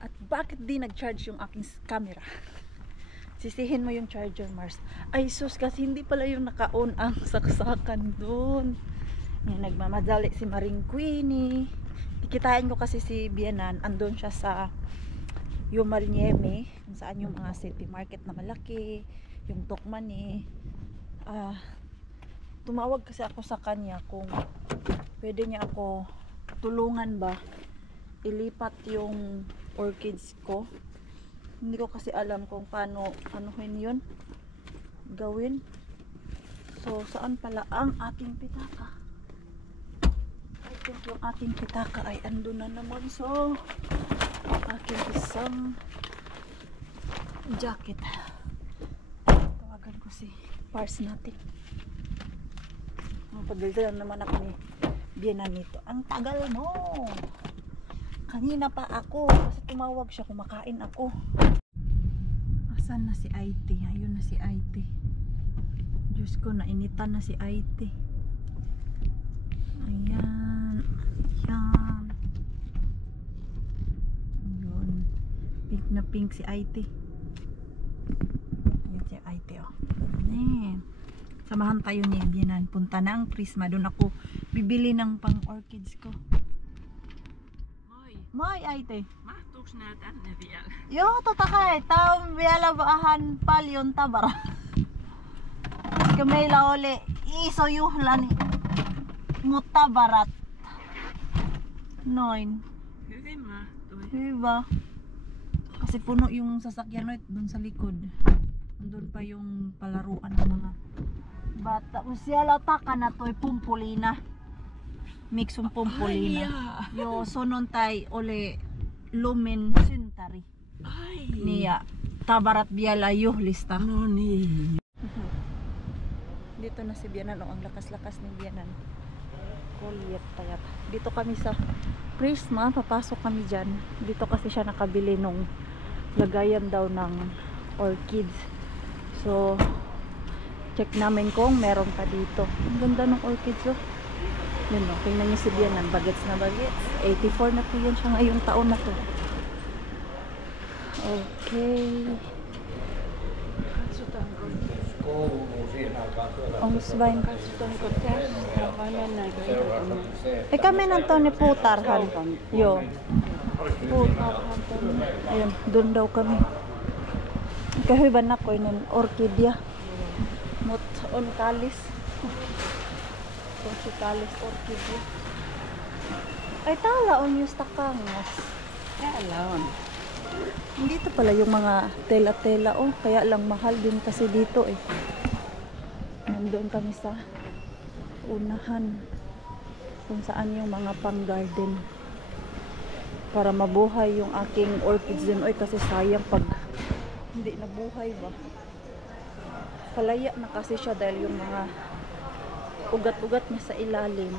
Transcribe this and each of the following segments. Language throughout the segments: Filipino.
At bakit di nag-charge yung aking camera? Sisihin mo yung charger, Mars. Ay sus, kasi hindi pala yung naka-on ang saksakan doon. Yan, nagmamadali si Maring Queenie. Ikitain ko kasi si Bianan. Andun siya sa Yumalnyeme, kung saan yung mga city market na malaki, yung Tokmani. Tumawag kasi ako sa kanya kung pwede niya ako tulungan ba ilipat yung orchids ko. Hindi ko kasi alam kung paano anuhin yun gawin. So saan pala ang aking pitaka? I think yung aking pitaka ay andun na naman. So aking isang jacket. Tawagan ko si Pars natin. Pagdaldalan naman ako ni Bianan nito. Ang tagal mo! Kanina pa ako kasi tumawag siya, kumakain ako. Asan na si IT? Ayun na si IT. Diyos ko, nainitan na si IT. Ayan. Ayan. Ayun. Pink na pink si IT. Ayan si IT, oh. Ayan. Samahan tayo ni Bianan. Punta na ang Prisma. Doon ako bibili ng pang orchids ko. Moi, Aite. Mahtuuks nää tänne vielä? Joo, totta kai. Tää on vielä vähän paljon tavaraa. Koska meillä oli iso juhla, niin mut tavarat. Noin. Hyvin mahtui. Hyvä. Kasi puno yung sasakyan doon sa likod. Doon pa yung palaruan ng mga bata. Siellä takana toi pumpulina. Miksum pumpulina. Jo sunnuntai oli lumen synttäri. Ai. Niin ja tavarat vielä juhlista. No niin. Dito na si Bianan, ang lakas-lakas ni Bianan. Kulyettayat. Dito kami sa Prisma, papasok kami dyan. Dito kasi siya nakabili nung lagayan daw ng orchids. So, check namin kung meron pa dito. Ang ganda ng orchids, oh. Yun, no, tingnan niyo si Bianan, bagets na bagets. 84 na po yan siya ngayong taon na to. Okay. Onko vain Katsotaanko tästä vai mennäänkö ihan? Eikä mennä tonne puutarhan. Joo. Puutarhan tonne. Ayun, doon daw kami. Aika hyvän näköinen orkidea. Mut on kallis. Tosi kallis orkidea. Ay, täällä on just kangas. Täällä on. Dito pala yung mga tela-tela, oh. Kaya lang mahal din kasi dito eh. Nandoon kami sa unahan kung saan yung mga pang-garden para mabuhay yung aking orchids din. Oy, kasi sayang pag hindi nabuhay ba. Palaya na kasi siya dahil yung mga ugat-ugat niya sa ilalim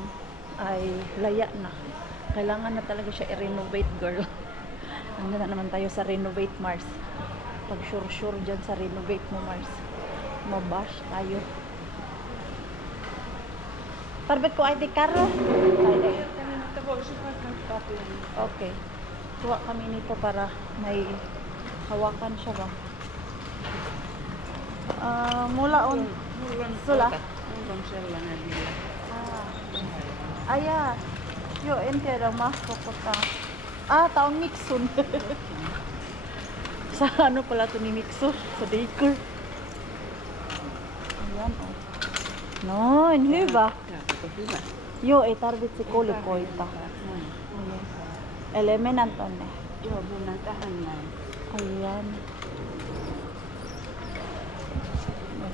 ay laya na. Kailangan na talaga siya i-renovate, girl. Hanggang na naman tayo sa renovate, Mars. Pag sure dyan sa renovate mo, Mars, mabash tayo. Tarbet ko ay di karo. Okay. Kuha kami nito para may hawakan siya ba. Mula on sula. On sellainen vielä. Aja. Joo, en tiedä mahtuuko tää. Tää on Miksun. Sa ano pala to ni Miksun? Sa decor. Ayan, oh. Noin, hyvä. Hyvä. Joo, ei tarvitse kolikoita. Eli mennään tonne. Joo, mennään tähän näin. Ayan.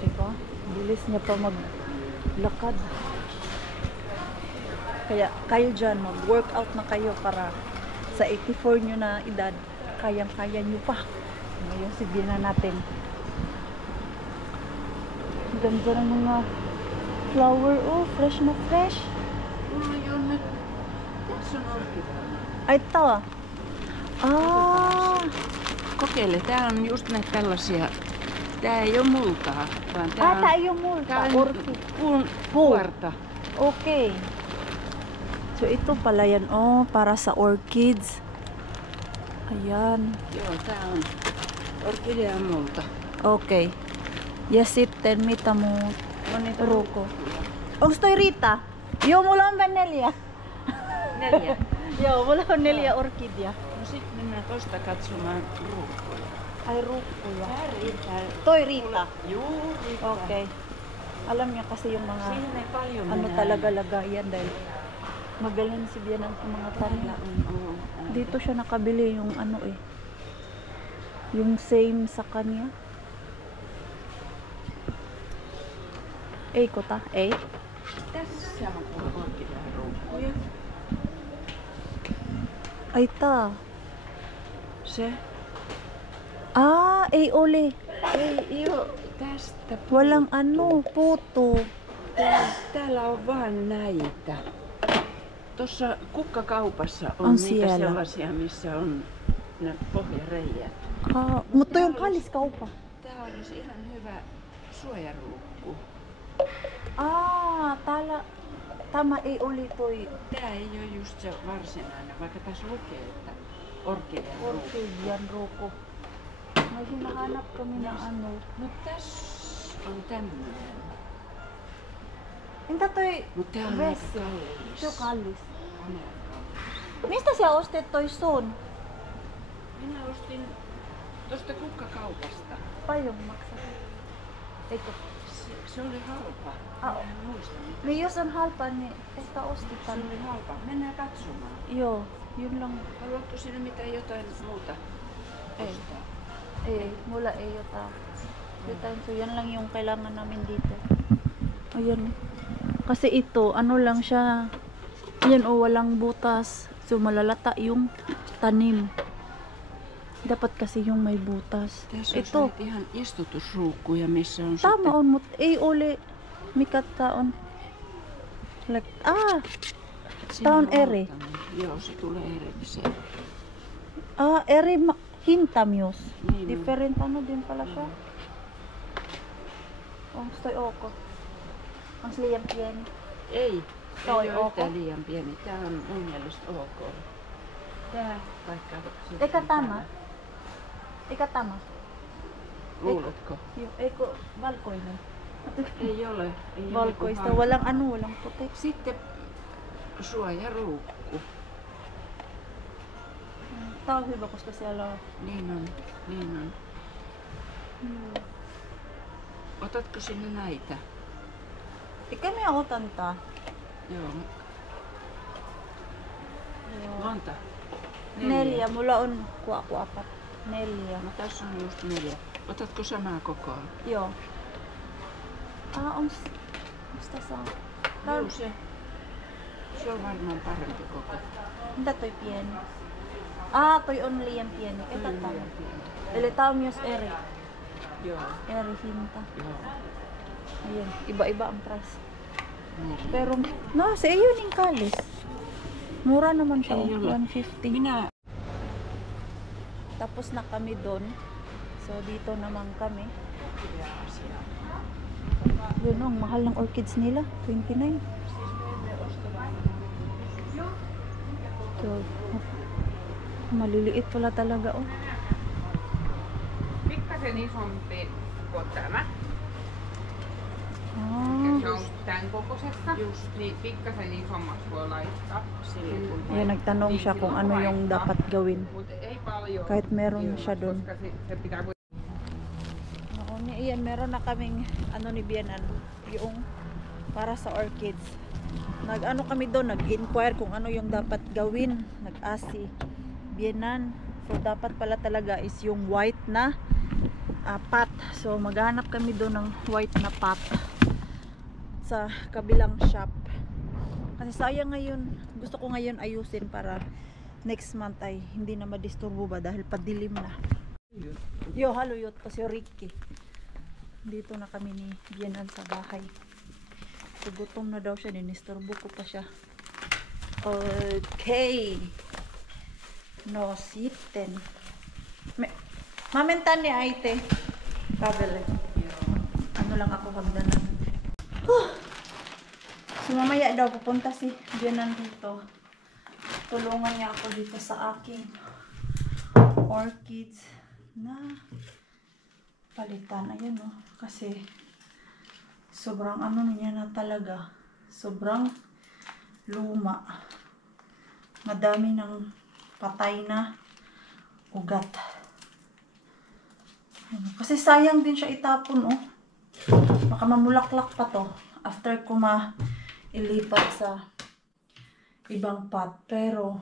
Diba? Bilis niya pa maglakad. Kaya kayo dyan, mag-workout na kayo para sa 84 nyo na edad, kayang-kaya nyo pa. Ngayon si Bianan natin. Ganda ng mga flower, oh, fresh na fresh. Ai tää. Kokeile, täällä on just näitä tällaisia Tää ei oo multaa, vaan Tää ei oo multa. tää on Orchid. puun Puu. kuorta. Okay. So ito pala yan, para sa orchids. Ayan. Joo, tää on orkidea multa. Okay. Ja sitten mitä muut? On niitä Ruko. Onks toi Rita? Joo, mulla on vain 4. 4. Joo, mulla on 4 orkidia. No sit mennään tosta katsomaan ruukkuja. Ay, ruukkuja. Tää riittää. Toi Rita. Juu, riittää. Okay. Alam niya kasi yung mga Siihen ei paljon ano mennä. talaga lagayan dahil magaling si Bianan sa mga tanim. Oo. Dito siya nakabili yung ano yung same sa kanya. Ko ta? Tässä on orkidea ruukkuja. Ay ta. Se. Oli. Ei oo tästä. Walang puto. Täällä on vaan näitä. Tuossa kukkakaupassa on On niitä siellä. sellaisia, missä on ne pohjareijät. Mutta toi on kallis kauppa. Tää olisi ihan hyvä suojaruukku. Täällä tämä ei oli toi Tää ei ole just se varsinainen, vaikka tässä lukee, että orkidea ruukku. orchidian ruko. May hinahanap kami ng ano. No tässä on tämmönen. Entä toi Mut tää on Vessi? aika kallis. Se on kallis. On. Mistä sä ostet toi sun? Minä ostin tosta kukkakaupasta. Paljon maksat. Eikö? Se oli halpa. En muista mitä. Niin jos on halpa, niin ehkä Se ostetaan. oli halpa. Mennään katsomaan. Joo, yun lang. Haluatko sinä mitään jotain muuta Ei. ostaa? Mula jotain. Jotain, so yan lang yung kailangan namin dito. Ayan. Kasi ito, ano lang siya. Yan walang butas. So malalata yung tanim. Dapat kasi yung may butas. Tässä on Ito, näitä ihan istutusruukkuja, missä on tama on, mutta ei ole mikä tää on. Like, sitten... tää on eri. Joo, se tulee erikseen. Eri hinta myös. Niin on. Different ano din pala siya. Onko toi ok? Onko liian pieni? Ei, Toi ei ole ok? yhtään liian pieni. Tää on mun mielestä ok. Tää vaikka... Eikä tämä? Eikä tämä? Luuletko? Joo, eikö valkoinen? Ei ole. Ei ole Valkoista, kuin walang puti. Sitten suojaruukku. Tää on hyvä, koska siellä on... Niin on, niin on. Otatko sinne näitä? Eikä minä otan tää. Joo. Joo. Monta? 4, mulla on kuapat. 4. No tässä on just 4. Otatko samaa kokoa? Joo. Onks tässä on? Tää on... Se on varmaan parempi koko. Mitä toi pieni? Toi on liian pieni. Etä Kyllä, tämä. liian pieni. Eli tää on myös eri Joo. hinta. Joo. Ayan, iba-iba ang price. Niin. Pero, no, sa iyo ning kalis. Mura naman siya, Ei ole. 150. Minä... Tapos na kami doon. So, dito naman kami. Yun, ang mahal ng orchids nila. 29. So, maliliit pala talaga, Pikkasen isompi kuin tämä. Se on tämän kokoisessa. Niin pikkasen isommaksi voi laittaa. Ayan, nagtanong siya kung ano yung dapat gawin. Mutta ei paljon. Kahit meron siya doon. Koska se pitää Oo, iyan, meron na kaming ano ni Bianan, yung para sa orchids. Nag-ano kami doon, nag-inquire kung ano yung dapat gawin. Nag-ask si Bianan. So, dapat pala talaga is yung white na pot. So, maghanap kami doon ng white na pot sa kabilang shop. Kasi sayang ngayon, gusto ko ngayon ayusin para next month ay hindi na madisturbo ba dahil padilim na. Yo, haluyot pa si Ricky. Dito na kami ni Bianan sa bahay. So, gutom na daw siya, dinisturbo ko pa siya. Okay. No, sitten. Mamentan ni Aite. Travel eh. Joo. Ano lang ako hagdanan. So mamaya daw pupunta si Bianan dito. Tulungan niya ako dito sa aking orchids na palitan. Ayan o. Kasi sobrang ano niya na talaga. Sobrang luma. Madami ng patay na ugat. Kasi sayang din siya itapon oh. Baka mamulaklak pa to after ko ilipat sa ibang pot. Pero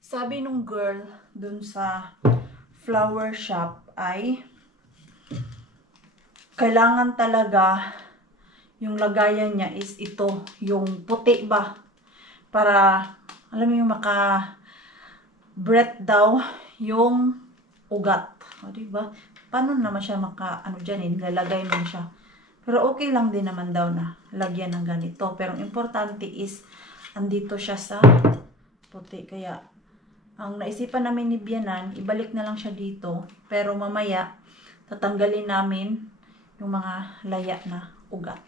sabi nung girl dun sa flower shop ay kailangan talaga yung lagayan niya is ito, yung puti ba, para alam mo yung breath daw yung ugat. O diba? Paano naman siya ano dyan lalagay man siya. Pero okay lang din naman daw na lagyan ng ganito. Pero ang importante is, andito siya sa puti. Kaya, ang naisipan namin ni Bianan, ibalik na lang siya dito. Pero mamaya, tatanggalin namin yung mga laya na ugat.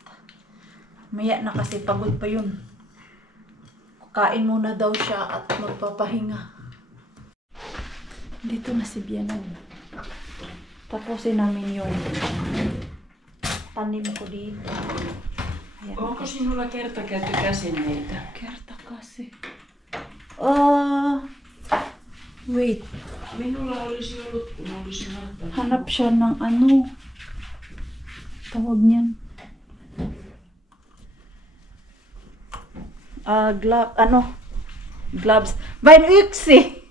Maya na kasi pagod pa yun. Kain muna daw siya at magpapahinga. Dito na si Bianan. Tapusin namin yung tanim ko dito. Ayan. Onko sinulla kerta käyty käsineitä? Kerta kasi. Wait. Minulla olisi ollut, kun olisin ottanut. Hanap siya ng ano. Tawag niyan. Gloves. Vain yksi!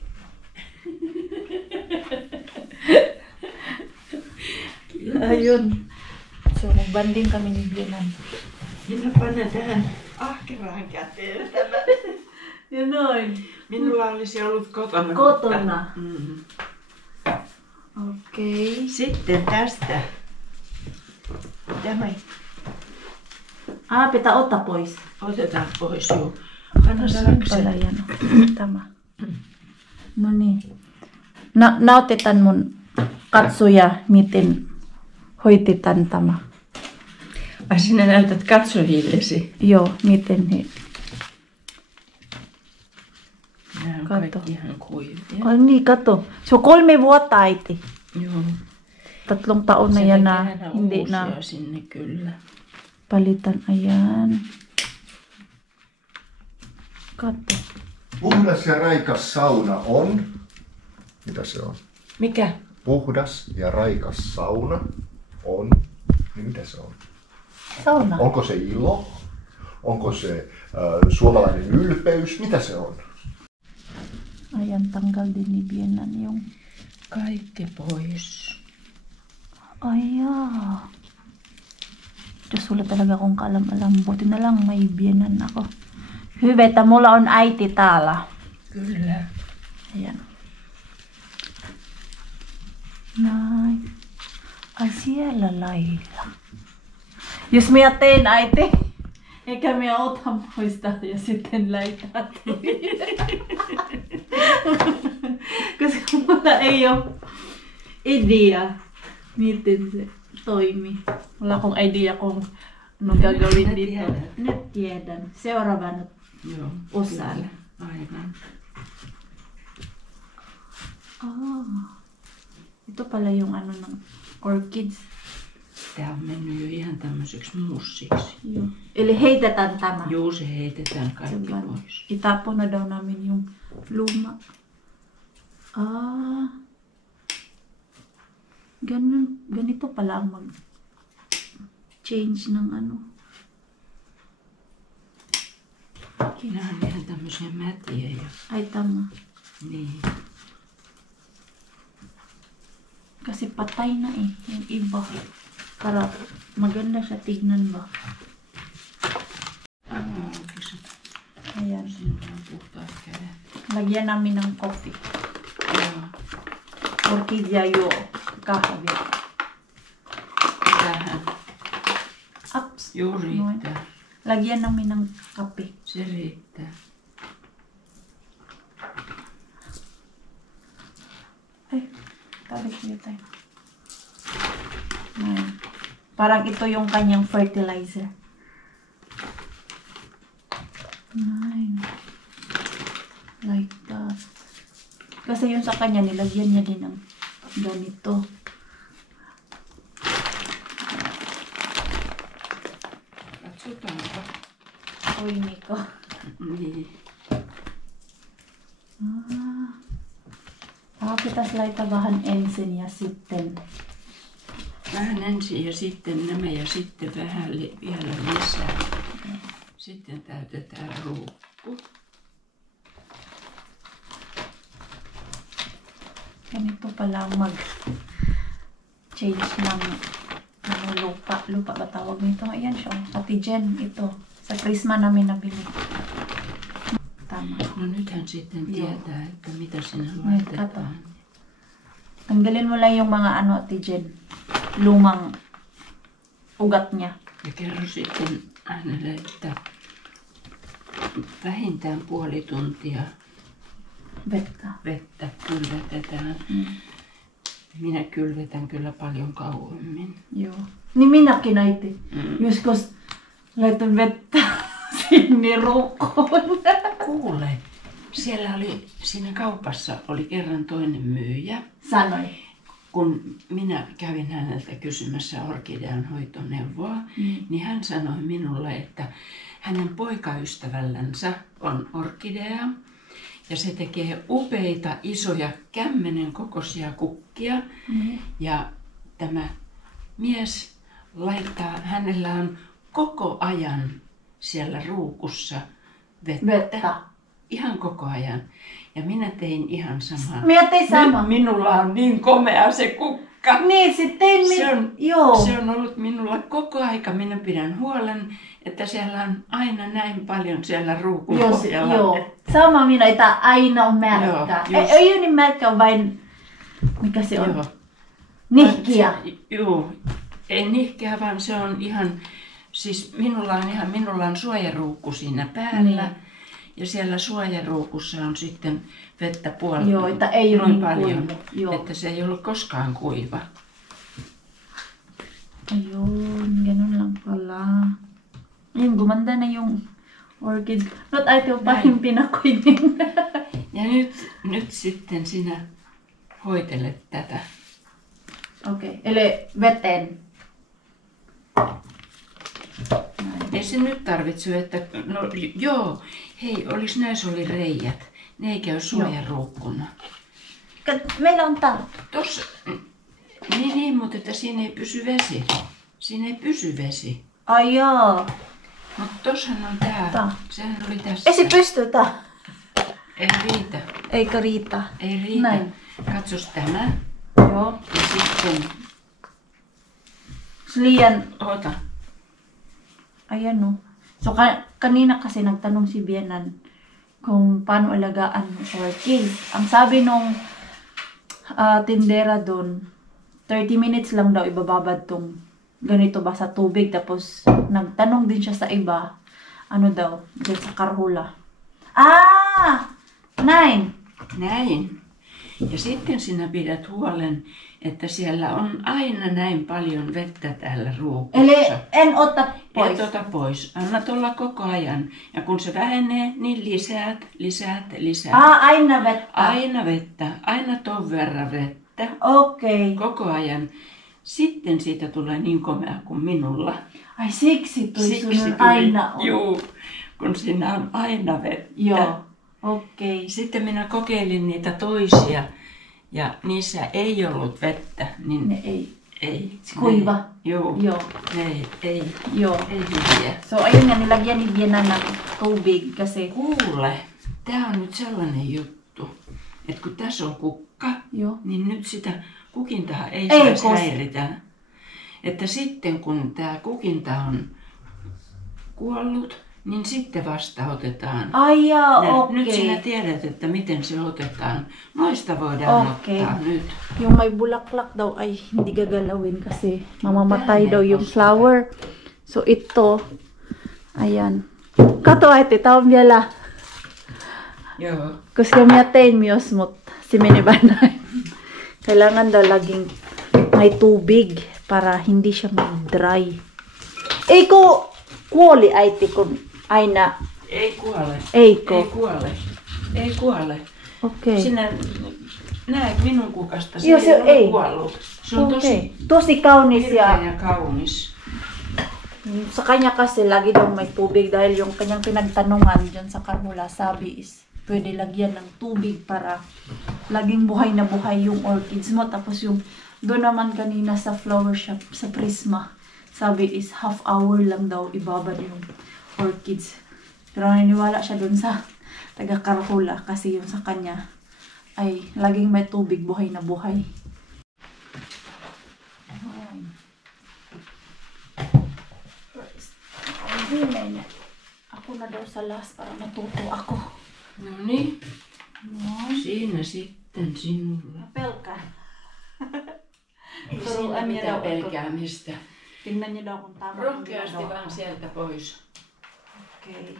Ayun. So, magbanding kami ni Bianan. Minä panen tähän ahkeraan käteen tämän. Yun noin. Minulla olisi ollut kotona. Kotona. Mm. Okay. Sitten tästä. Tämä Pitää ottaa pois. otetaan pois. Juu. Anna Pala saksen. yan. Tama. No niin. Nautitan mun katsoja, miten hoititan tämä. Ai sinä näytät katsojillesi. Joo, miten he. Nämä on Kato. kaikki ihan kuivia. Ai niin, kato. Se on 3 vuotta äiti. Joo. 3 taon na Se yan tekee na aina hindi uusia na sinne kyllä. palitan. Ayan. Kato. Puhdas ja raikas sauna on. Mitä se on? Mikä? Puhdas ja raikas sauna on. Niin mitä se on? Sauna. Onko se ilo? Onko se suomalainen ylpeys? Mitä se on? Ayan, tanggal din ni Bianan yung... Kaikki pois. Ayaa. Diyos, wala talaga akong kaalam-alam. Buti na lang may Bianan ako. Hyvä, että mulla on äiti täällä. Kyllä. Ayan. Näin. Ai siellä lailla. Jos minä teen äiti, eikä minä otan poista ja sitten laitat. Koska mulla ei ole idea, miten se toimii. Mulla on idea, kung ano gagawin Nyt dito. tiedät. Nyt tiedän. Seuraava nyt Joo. osaan. Kyllä. Aivan. Ito pala yung ano ng orchids. Tää on mennyt jo ihan tämmöiseksi mussiksi. Joo. Eli heitetään tämä. Juu, se heitetään kaikki Sen pois. Itapon na daw namin yung luma. Ganito pala ang mag-change ng ano. Nämä on ihan tämmöisiä mätiä ja Ay, tama. niin. Kasi patay na eh, yung iba. Para maganda siya tignan ba. Ayan. Sinulla on puhtaat kädet. Lagyan namin ng coffee. Joo. Orchidea yo kahvi. Tähän. Ups. Juu, Noin. riittää. Lagyan namin ng kape. Se riittää. Ay, tarik niyo tayo. Ayan. Parang ito yung kanyang fertilizer. 9. Like that. Kasi yung sa kanya, nilagyan niya din ng ganito. Katsotaanpa. Uy, Nico. Niin. Pitäisi laittaa vähän ensin ja sitten. Vähän ensin ja sitten nämä ja sitten vähän vielä lisää. Sitten täytetään ruukku. Ganito pala mag-change ng lupa ba tawag nito? Ayan siya. Ate Jen, ito. Sa Prisma namin nabili. Tama. No nythän sitten tietää, että mitä sinne Kato. laitetaan. Tanggalin mo lang yung mga ano, Ate Jen. Lumang ugat niya. Ja kerro sitten hänelle, että vähintään puoli tuntia vettä kylvetetään. Minä kylvetän kyllä paljon kauemmin. Joo. Niin minäkin äiti. Joskus laitan vettä sinne ruukkuun. Kuule, siinä kaupassa oli kerran toinen myyjä. Sanoi. Kun minä kävin häneltä kysymässä orkidean hoitoneuvoa, niin hän sanoi minulle, että hänen poikaystävällänsä on orkidea ja se tekee upeita isoja kämmenen kokoisia kukkia. Ja tämä mies laittaa, hänellä on koko ajan siellä ruukussa vettä. Ihan koko ajan. Ja minä tein ihan samaa. Minä tein sama. Nyt minulla on niin komea se kukka. Niin, sitten Se on ollut minulla koko aika. Minä pidän huolen, että siellä on aina näin paljon siellä ruukun pohjalla. Joo. Sama minä, että aina on märkä. Ei ole niin märkä, vain mikä se on? Joo. Nihkiä. Joo. Ei nihkeä, vaan se on ihan, siis minulla on suojaruukku siinä päällä. Ja siellä suojaruukussa on sitten vettä Joo, että ei ole noin niin paljon, kuiva. että se ei ollut koskaan kuiva. Ayun, ganun lang pala. Ayun, gumanda na yung orchid. Not ay ito pa yung pinakuinin. Ja nyt sitten sinä hoitelet tätä. Okei, eli veteen. Ei se nyt tarvitse, että no joo, hei, näissä oli reijät. Ne ei käy suojaruukkuna. Meillä on tää. Tossa, niin, mutta että siinä ei pysy vesi. Siinä ei pysy vesi. Ai joo. Mutta tossahan on tää. Sehän oli tässä. Ei se pysty tää. Ei riitä. Eikö riitä? Ei riitä. Näin. Katsos tämä. Joo. Ja sitten, Lian. oota. Ayan no. So kanina kasi nagtanong si Bienan kung paano alagaan ng orchid. Ang sabi nung tindera doon, 30 minutes lang daw ibababad tong ganito ba sa tubig. Tapos nagtanong din siya sa iba, ano daw, dyan sa karhula. 9! Näin. Ja sitten sinä pidät huolen, että siellä on aina näin paljon vettä täällä ruukussa. Eli en ota pois. Et ota pois. Annat olla koko ajan. Ja kun se vähenee, niin lisäät. Aina vettä. Aina vettä. Aina ton verran vettä. Okei. Koko ajan. Sitten siitä tulee niin komea kuin minulla. Ai siksi sun aina on. Juu, kun siinä on aina vettä. Joo. Okei. Sitten minä kokeilin niitä toisia ja niissä ei ollut vettä. Niin Ne ei. Kuiva. Joo. Ei hyviä. So ayun nga, nilagyan ni Bienan ng tubig kasi. Kuule, tää on nyt sellainen juttu, että kun tässä on kukka, Joo. niin nyt sitä kukintaa ei saisi koske. häiritä. Että sitten kun tää kukinta on kuollut, niin sitten vasta otetaan. Ai jaa, Nyt sinä okei. tiedät, että miten se otetaan. Noista voidaan ottaa nyt. Yung may bulaklak daw ay hindi gagalawin kasi mamamatay daw yung flower. So ito, ayan. Kato ate, tawag vielä. Joo. Koska minä tein myös, mutta si Minibanay. Kailangan daw laging may tubig para hindi siya mag-dry. Eiko kuoli äiti kun aina Ei kuole. Eiko. Ei kuole. Ei kuole. Okei. Sinä näet minun kukasta. Se Joo, se ei ole ei. kuollut. Se on Tosi kaunis virkeä ja ja kaunis. sa kanya kasi lagi daw may tubig dahil yung kanyang pinagtanungan dyan sa Carmula sabi is pwede lagyan ng tubig para laging buhay na buhay yung orchids mo. Tapos yung doon naman kanina sa flower shop sa Prisma sabi is half hour lang daw ibabad yung orchids. Pero naniniwala siya doon sa taga Carmula kasi yung sa kanya ay laging may tubig buhay na buhay. Hindi na. Ako na daw sa last para matuto ako. No niin. No. Siinä sitten sinulla. Pelka. Ei Turuan siinä niya daw mitään ako. pelkäämistä. Tingnan niyo daw kung tama. Rohkeasti yung vaan sieltä pois. Okay.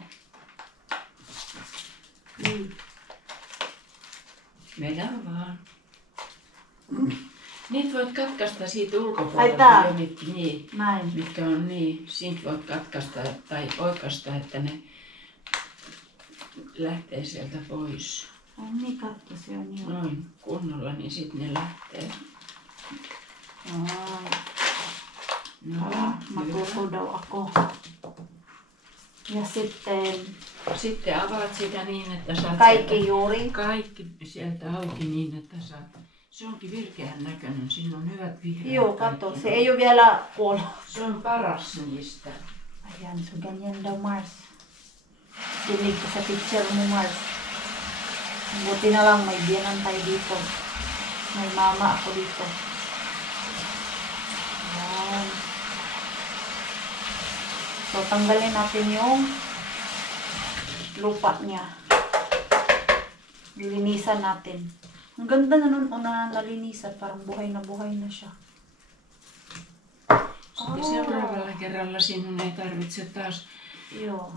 Vedä vaan. Niitä voit katkaista siitä Ai ulkopuolelta. tää? Jo, niin, Näin. mitkä on niin. Siitä voit katkaista tai oikaista, että ne lähtee sieltä pois. Ai niin, katso se on jo. Noin kunnolla, niin sitten ne lähtee. Ai. No, Matuto daw ako. Ja sitten sitten avaat sitä niin, että saat kaikki sieltä juuri. kaikki sieltä auki niin, että saat. Se onkin virkeän näköinen. Siinä on hyvät vihreät. Joo, katso. kaikki. Se ei ole vielä kuollut. Se on paras niistä. Ayan, so ganyan daw Mars. Dinig ka sa picture mo Mars. Buti na lang may biyanan tayo dito. May mama ako dito. Ayan. So tanggalin natin yung lupa niya. Lilinisan natin. Ang ganda na nun una nalinisan. Parang buhay na siya. Sitten seuraavalla kerralla sinun ei tarvitse taas Joo.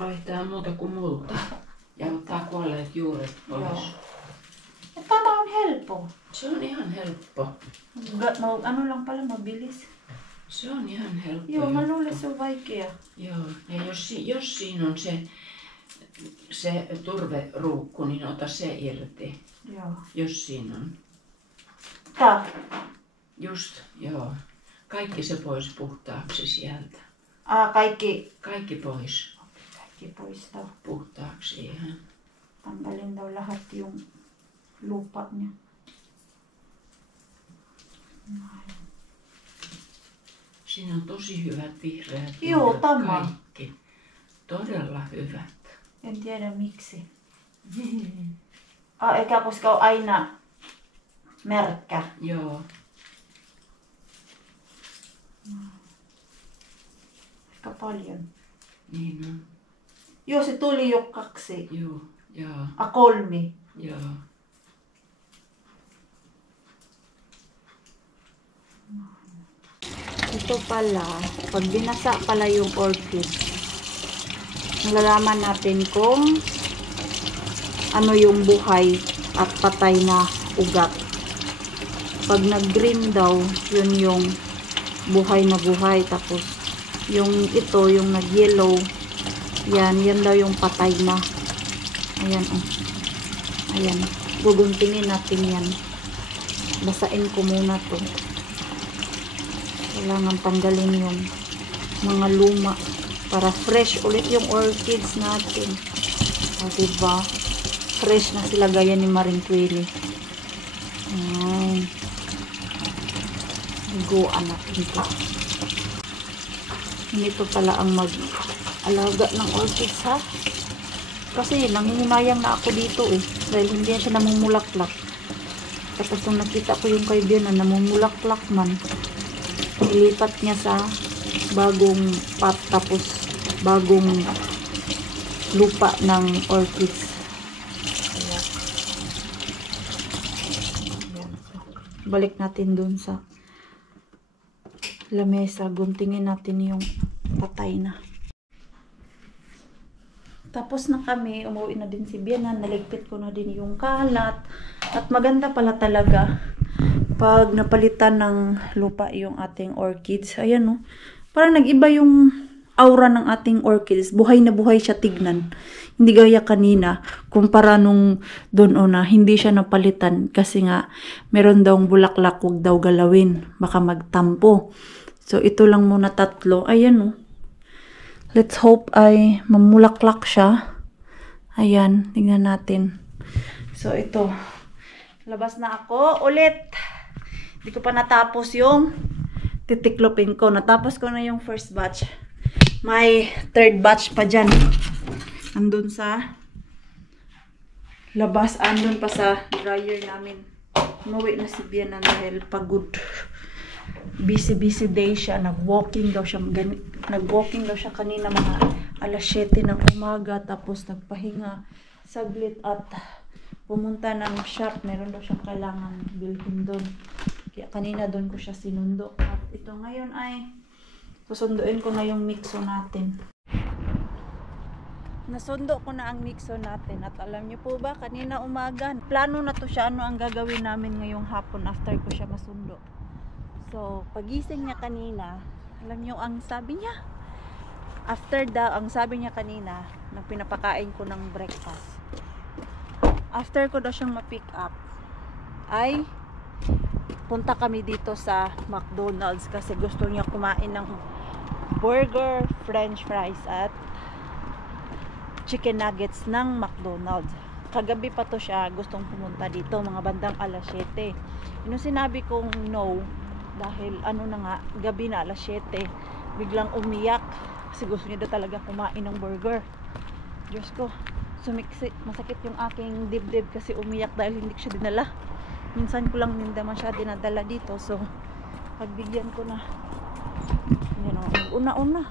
vaihtaa muuta kuin multa ja ottaa kuolleet juuret pois. Joo. Ja tämä on helppo. Se on ihan helppo. Ano lang pala, mabilis. Se on ihan helppo. Joo, mä juttu. luulen se on vaikea. Joo, ja jos siinä on se turveruukku, niin ota se irti. Joo. Jos siinä on. Tää. Just, joo. Kaikki se pois puhtaaksi sieltä. Kaikki. Kaikki pois Kaikki pois daw. puhtaaksi ihan. Tanggalin daw lahat yung lupa niya. Siinä on tosi hyvät vihreät Joo, juuret, tämä. kaikki. Todella hyvät. En tiedä miksi. Eikä koska on aina märkä. Joo. Aika paljon. Niin on. Joo, se tuli jo 2. Joo, joo, 3. joo. Ito pala, pag binasa pala yung orchid, nalalaman natin kung ano yung buhay at patay na ugat. Pag nag-green daw, yun yung buhay na buhay. Tapos, yung ito, yung nag-yellow, yan daw yung patay na. Ayan, oh. Ayan. Guguntingin natin yan. Basain ko muna to. Kailangan tanggalin yung mga luma para fresh ulit yung orchids natin. O, diba? Fresh na sila gaya ni Maring Twili. Ayan. Iguan natin ito. Hindi to pala ang mag-alaga ng orchids, ha? Kasi nanginginayang na ako dito eh. Dahil hindi siya namumulaklak. Tapos nung nakita ko yung kaibigan na namumulaklak man, ilipat niya sa bagong pot tapos bagong lupa ng orchids. Ayan. Balik natin dun sa lamesa. Guntingin natin yung patay na. Tapos na kami, umuwi na din si Bianan, naligpit ko na din yung kalat. At maganda pala talaga pag napalitan ng lupa yung ating orchids, ayan no, parang nag-iba yung aura ng ating orchids. Buhay na buhay siya tignan. Hindi gaya kanina, kumpara nung doon na hindi siya napalitan kasi nga meron daw bulaklak, huwag daw galawin, baka magtampo. So ito lang muna 3. Ayan no. Let's hope ay mamulaklak siya. Ayan, tingnan natin. So ito, labas na ako ulit. Hindi ko pa natapos yung titiklopin ko. Natapos ko na yung first batch. May 3rd batch pa dyan. Andun sa labas. Andun pa sa dryer namin. Umuwi na si Bianan dahil pagod. Busy day siya. Nag-walking daw siya. Nag-walking daw siya kanina mga alas 7 ng umaga. Tapos nagpahinga saglit at pumunta ng shop. Meron daw siyang kailangan bilhin doon. Kaya kanina doon ko siya sinundo. At ito ngayon ay susunduin ko na yung mixo natin. Nasundo ko na ang mixo natin. At alam niyo po ba, kanina umaga, plano na to siya. Ano ang gagawin namin ngayong hapon after ko siya masundo. So, pagising niya kanina, alam niyo ang sabi niya? After ang sabi niya kanina, na pinapakain ko ng breakfast. After ko daw siyang ma-pick up, ay punta kami dito sa McDonald's kasi gusto niya kumain ng burger, french fries at chicken nuggets ng McDonald's. Kagabi pa to siya gustong pumunta dito, mga bandang alas 7. Yung sinabi kong no, dahil ano na nga, gabi na alas 7, biglang umiyak kasi gusto niya daw talaga kumain ng burger. Diyos ko, masakit yung aking dibdib kasi umiyak dahil hindi ko siya dinala. Minsan ko lang din naman siya dinadala dito. So, pagbigyan ko na. Yan o, una-una.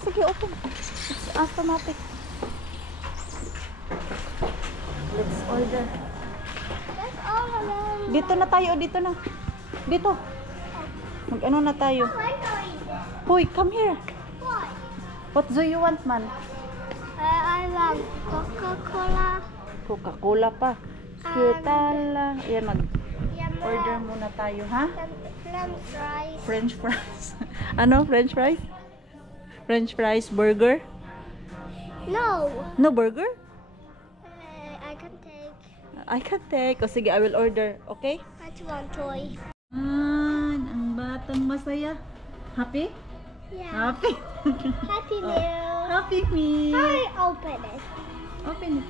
Sige, open. It's automatic. Let's order. That's all of them. Dito na tayo, dito na. Dito. Mag-ano na tayo. Hoy, come here. What? What do you want, man? I love Coca-Cola. Coca-Cola pa. Kirtala. Ayan, mag-order Yeah, muna tayo, ha? French fries. French fries. Ano? French fries? French fries, burger? No. No burger? I can take. I can take. O sige, I will order. Okay? I just want toy. Ang batang masaya. Happy? Yeah. Happy. Happy Meal. Happy me. I open it. Open it.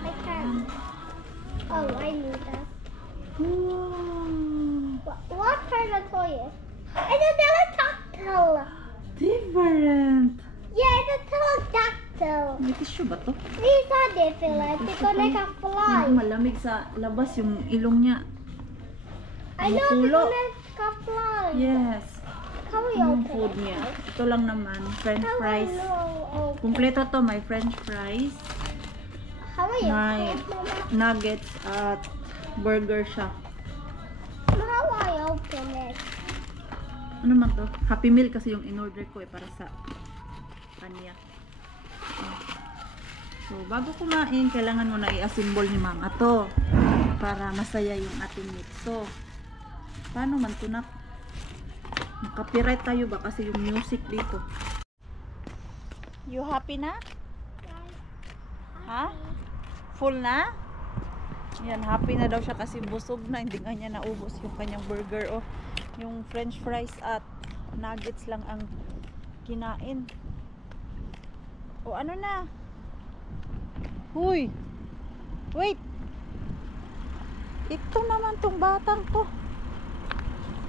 I can't. Oh, I need that. Wow. What kind of toy is? It's a pterodactyl. Different. Yeah, it's a pterodactyl. May tissue ba to? These are different because they can fly. Malamig sa labas yung ilong niya. I know Tulo. because they can fly. Yes. How we Yung open food it? niya. Ito lang naman. French How fries. I know? Kumpleto to. May French fries, How I may open it? nuggets, at burger siya. How I open it? Ano man to? Happy Meal kasi yung in-order ko para sa kanya. So, bago kumain, kailangan mo na i-assemble ni mama to para masaya yung ating mixo. Paano man to na? Copyright tayo ba kasi yung music dito? You happy na? Ha? Full na? Yan, happy na daw siya kasi busog na. Hindi nga niya naubos yung kanyang burger o yung french fries at nuggets lang ang kinain. O ano na? Huy! Wait! Ito naman tong batang to.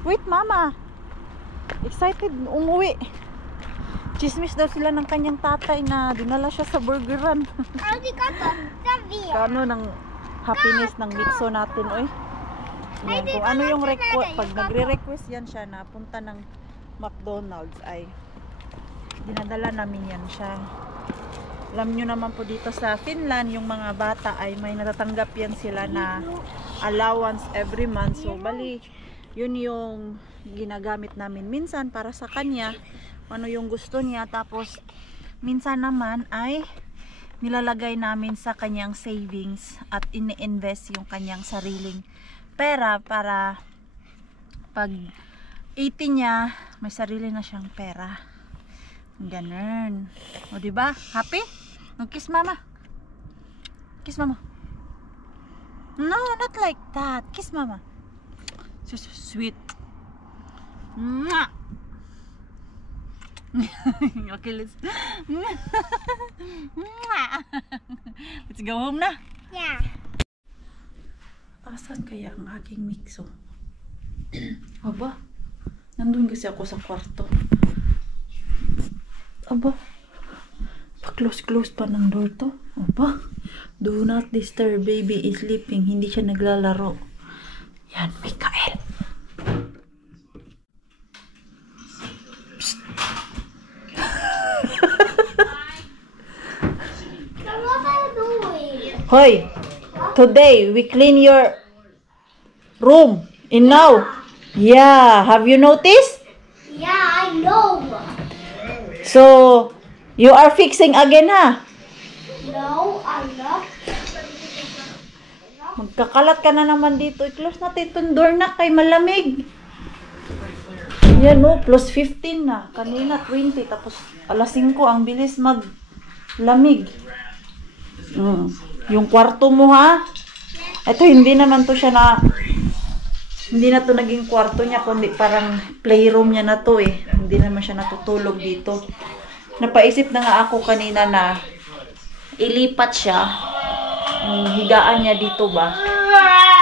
Wait, mama! Excited umuwi. Chismis daw sila ng kanyang tatay na dinala siya sa burgeran. Arigato. Savia. Kano ng happiness ng mixo natin, oy. Yan, kung ano yung pag nagre-request yan siya na punta ng McDonald's ay dinadala namin yan siya. Alam nyo naman po dito sa Finland, yung mga bata ay may natatanggap yan sila na allowance every month. So, bali, yun yung ginagamit namin minsan para sa kanya, ano yung gusto niya. Tapos, minsan naman ay nilalagay namin sa kanyang savings at ini-invest yung kanyang sariling pera para pag 18 niya, may sarili na siyang pera. Ganun. O, diba? Happy? Kiss mama. Kiss mama. No, not like that. Kiss mama. So sweet. Mwah! Okay, let's let's go home na. Yeah. Asan kaya ang aking mixo? Aba, nandun kasi ako sa kwarto. Aba, pa-close pa ng door to. Aba, do not disturb, baby is sleeping. Hindi siya naglalaro. Yan, Mikael. What are you doing? Hoy, today we clean your room. And now, yeah, have you noticed? Yeah, I know. So, you are fixing again, ha? No, I'm not. Magkakalat ka na naman dito. I-close natin itong door na kay malamig. Yan no, plus 15 na. Kanina 20, tapos alas 5, ang bilis maglamig. Yung kwarto mo, ha? Ito, hindi naman to siya na... Hindi na to naging kwarto niya, kundi parang playroom niya na to eh. Hindi naman siya natutulog dito. Napaisip na nga ako kanina na ilipat siya. Yung higaan niya dito ba.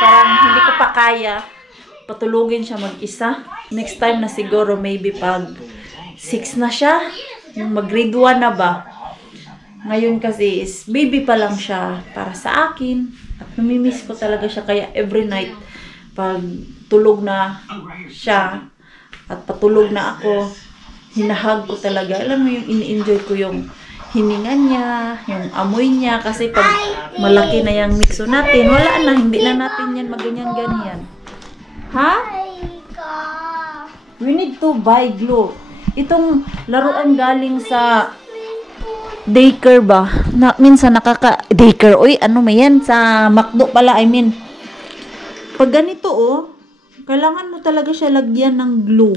Parang hindi ko pa kaya patulugin siya mag-isa. Next time na siguro maybe pag 6 na siya. Yung mag-grade 1 na ba. Ngayon kasi is baby pa lang siya para sa akin. At namimiss ko talaga siya kaya every night pag tulog na siya at patulog na ako, hinahag ko talaga. Alam mo yung ini-enjoy ko yung hininga niya, yung amoy niya. Kasi pag malaki na yung mixo natin, wala na, hindi na natin yan maganyan-ganyan. Ha? We need to buy glue. Itong laruan galing sa daycare ba? Na, minsan daycare. Uy, ano may yan? Sa McDo pala, I mean. Pag ganito, oh, kailangan mo talaga siya lagyan ng glue.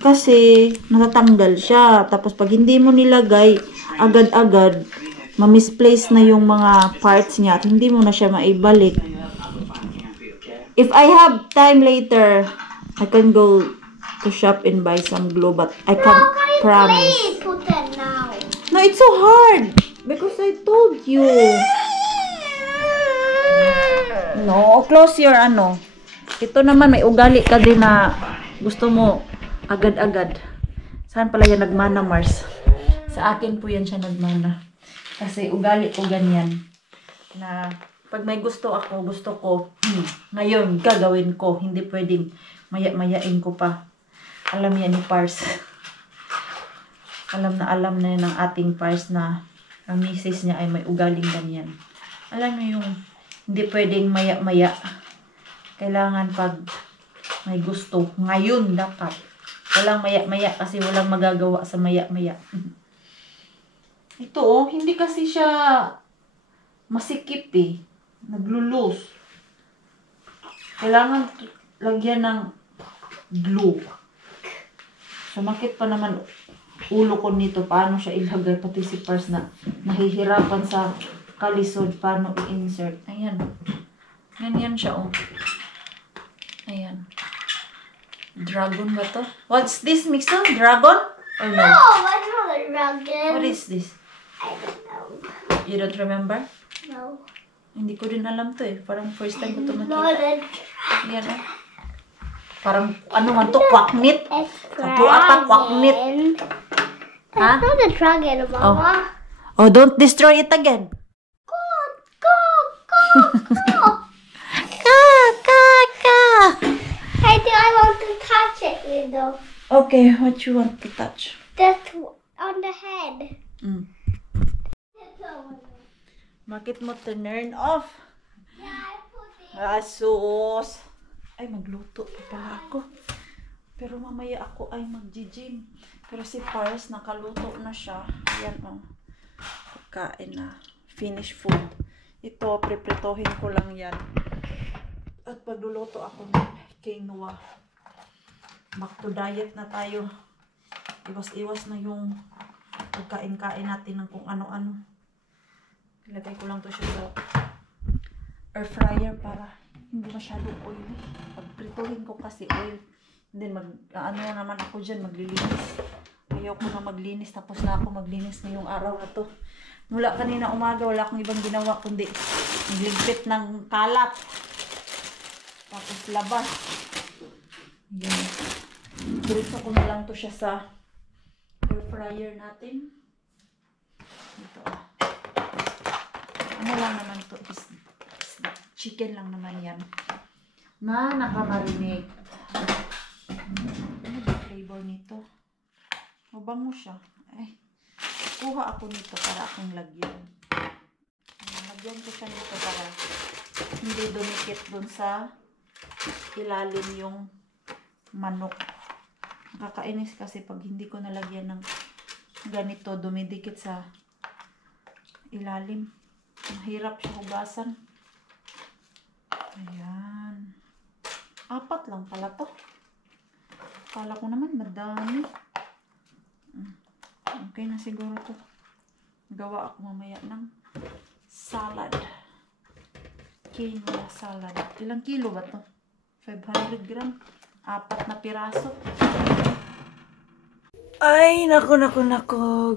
Kasi, natatanggal siya. Tapos, pag hindi mo nilagay, agad-agad, ma-misplace na yung mga parts niya at hindi mo na siya maibalik. If I have time later, I can go to shop and buy some glue, but I can't promise. Please put it now. No, it's so hard. Because I told you. No, close your ano. Ito naman, may ugali ka din na gusto mo agad-agad. Saan pala yan nagmana, Mars? Sa akin po yan siya nagmana. Kasi ugali ko ganyan. Na pag may gusto ako, gusto ko, ngayon, gagawin ko. Hindi pwedeng maya-mayain ko pa. Alam yan ni Pars. Alam na yan ng ating Pars na ang misis niya ay may ugaling ganyan. Alam niyo yung hindi pwedeng maya-maya. Kailangan pag may gusto. Ngayon dapat. Walang maya-maya kasi walang magagawa sa maya-maya. Ito oh, hindi kasi siya masikip eh. Naglulus. Kailangan lagyan ng glue. Sumakit pa naman ulo ko nito. Paano siya ilagay? Pati si Pars na nahihirapan sa kalisod. Paano i-insert? Ayan. Ganyan siya oh. Ayan. Dragon ba to? What's this, Mixo? Dragon? Or no? No, it's not a dragon. What is this? I don't know. You don't remember? No. Hindi ko din alam to eh. Parang first time ko to Not makita. a Yan oh. Parang ano man to? Kwaknit? dragon. Kapo ata, kwaknit. Ha? It's not a dragon, Mama. Oh, don't destroy it again. Go. Ka. I think I want to touch it, though. Okay, what you want to touch? That's on the head. Bakit mo turn off? Yeah, I put it. Asus. Ay, magluto pa pala ako. Pero mamaya ako ay mag-gym. Pero si Pars, nakaluto na siya. Ayan, oh. Pagkain na. Finish food. Ito, pripritohin ko lang yan. At pagluluto ako ng quinoa. Back to diet na tayo. Iwas-iwas na yung pagkain-kain natin ng kung ano-ano. Ilagay ko lang to siya sa air fryer para hindi masyadong oily. Pagprituhin ko kasi oil. Then ano naman ako dyan, maglilinis. Ayaw ko na maglinis. Tapos na ako maglinis ngayong araw na to. Mula kanina umaga, wala akong ibang ginawa kundi nagligpit ng kalat. Tapos labas. Yan. Dito ko na lang to siya sa air fryer natin. Ito. Ano lang naman to is chicken lang naman yan. Na nakamarinate. Ano ba flavor nito? Mabango siya. Ay. Kuha ako nito para akong lagyan. Lagyan ko siya nito para hindi dumikit dun sa ilalim yung manok. Nakakainis kasi pag hindi ko nalagyan ng ganito, dumidikit sa ilalim. Mahirap siya hugasan. Ayan. 4 lang pala to. Kala ko naman madami. Okay na siguro to. Gawa ako mamaya ng salad. Quinoa salad. Ilang kilo ba to? 500 gram. 4 na piraso. Ay, naku.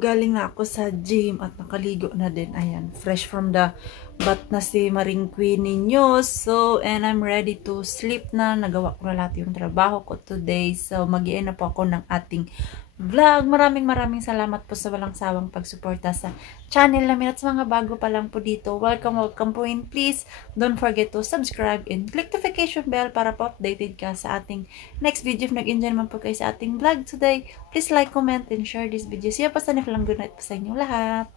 Galing na ako sa gym at nakaligo na din. Ayan, fresh from the bath na si Maring Queen ninyo. So, and I'm ready to sleep na. Nagawa ko na lahat yung trabaho ko today. So, mag-i-end na po ako ng ating vlog. Maraming salamat po sa walang sawang pagsuporta sa channel namin at sa mga bago pa lang po dito. Welcome po in. Please don't forget to subscribe and click notification bell para po updated ka sa ating next video. If nag-enjoy naman po kayo sa ating vlog today, please like, comment, and share this video. See you pa sa next lang. Good night po sa inyong lahat.